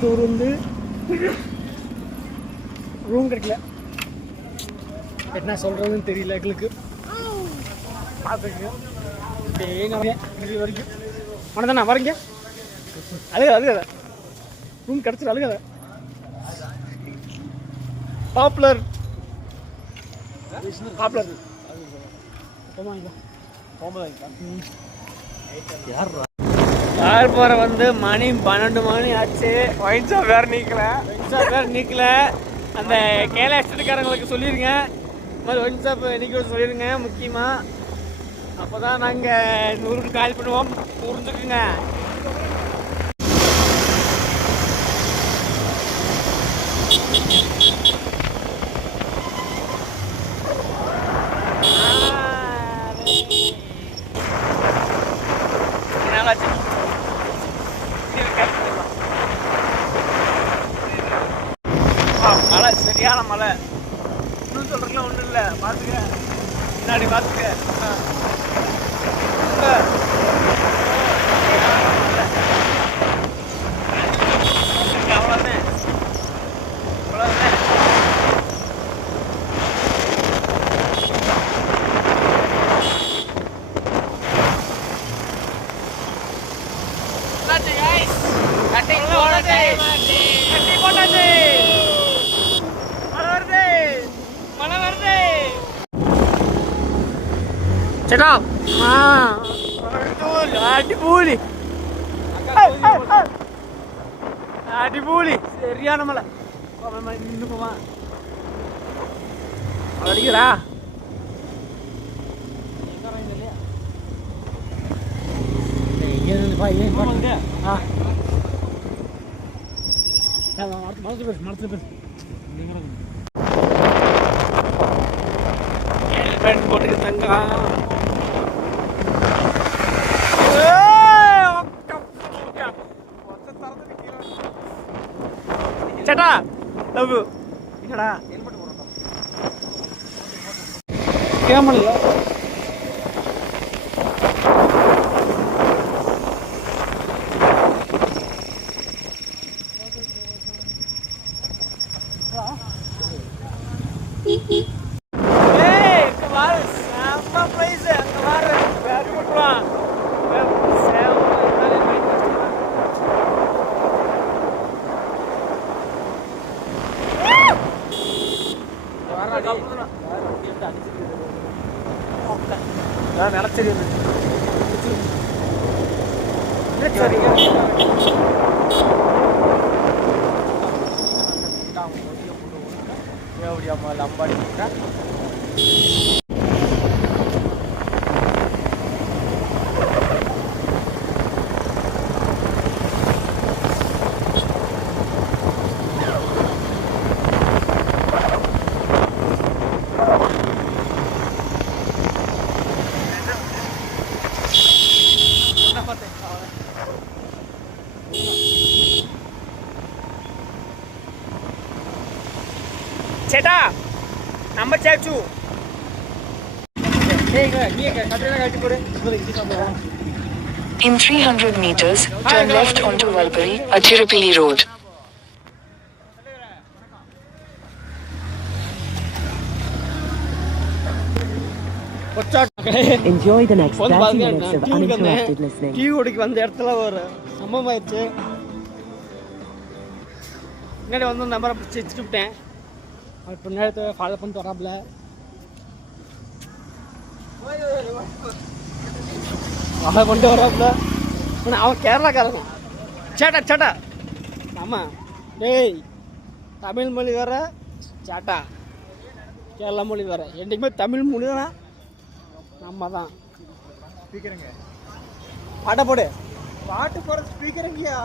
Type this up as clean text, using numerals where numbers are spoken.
கோயம்புத்தூர் வந்து ரூம் கிடைக்கல. என்ன சொல்கிறதுன்னு தெரியல எங்களுக்கு. பார்த்துக்கங்க இது வரைக்கும் மனதானே வரீங்க. அழுகாத ரூம் கிடச்சிட அழுகாத. பாப்புலர் யார் போகிற வந்து மணி 12 மணி ஆச்சு. ஒயின் ஷாப் வேறு நீக்கல. அந்த கேல எஸ்டேட்டுக்காரங்களுக்கு சொல்லிடுங்க, இந்த மாதிரி ஒயின் ஷாப் நிற்க சொல்லிடுங்க முக்கியமாக. அப்போ தான் நாங்கள் 100க்கு கால் பண்ணுவோம், புரிஞ்சுக்குங்க. மழை, சரியான மழை. இன்னும் சொல்றதுலாம் ஒன்றும் இல்லை. பார்த்துக்க, முன்னாடி பார்த்துக்க. அவ்வளோதான். ചേട്ടാ അടിപൊളി അടിപൊളി ശരിയാണ് മല. ഇന്ന് പോവാ അടിക്കടാ. ஹெல்மெட் போட்டுக்கு தங்கா. ചേട്ടാ ലവ് എന്നടാ ഹെൽമെറ്റ് പോടോ കേമല്ല. ஏய் கமால் சாம்பா பிளேஸ் அங்க வர பேக் போடுவா. நிலச்சரி லம்பாடி ചേട്ടാ நம்ம சேச்சு. In 300 meters, turn left onto Valpari, Achirapilli Road. Enjoy the next 30 minutes of uninterrupted listening. Tea குடிக்கு வந்த இடத்துல ஒரு சம்பவம் ஆயிடுச்சு. முன்னாடி வந்து நம்பரை பிடிச்சி வச்சுட்டேன். இப்போ நேரத்தை ஃபாலோ பண்ணிட்டு வராப்புல. ஃபாலோ பண்ணிட்டு வராப்புல. ஆனால் அவன் கேரளாக்காரன். சேட்டா ஆமாம். டேய் தமிழ் மொழி வேற, சேட்டா கேரளா மொழி வேற. என்றைக்குமே தமிழ் மொழி தானே நம்ம தான். ஸ்பீக்கருங்க பாட்டை போடு. பாட்டு போகிற ஸ்பீக்கருங்கயா.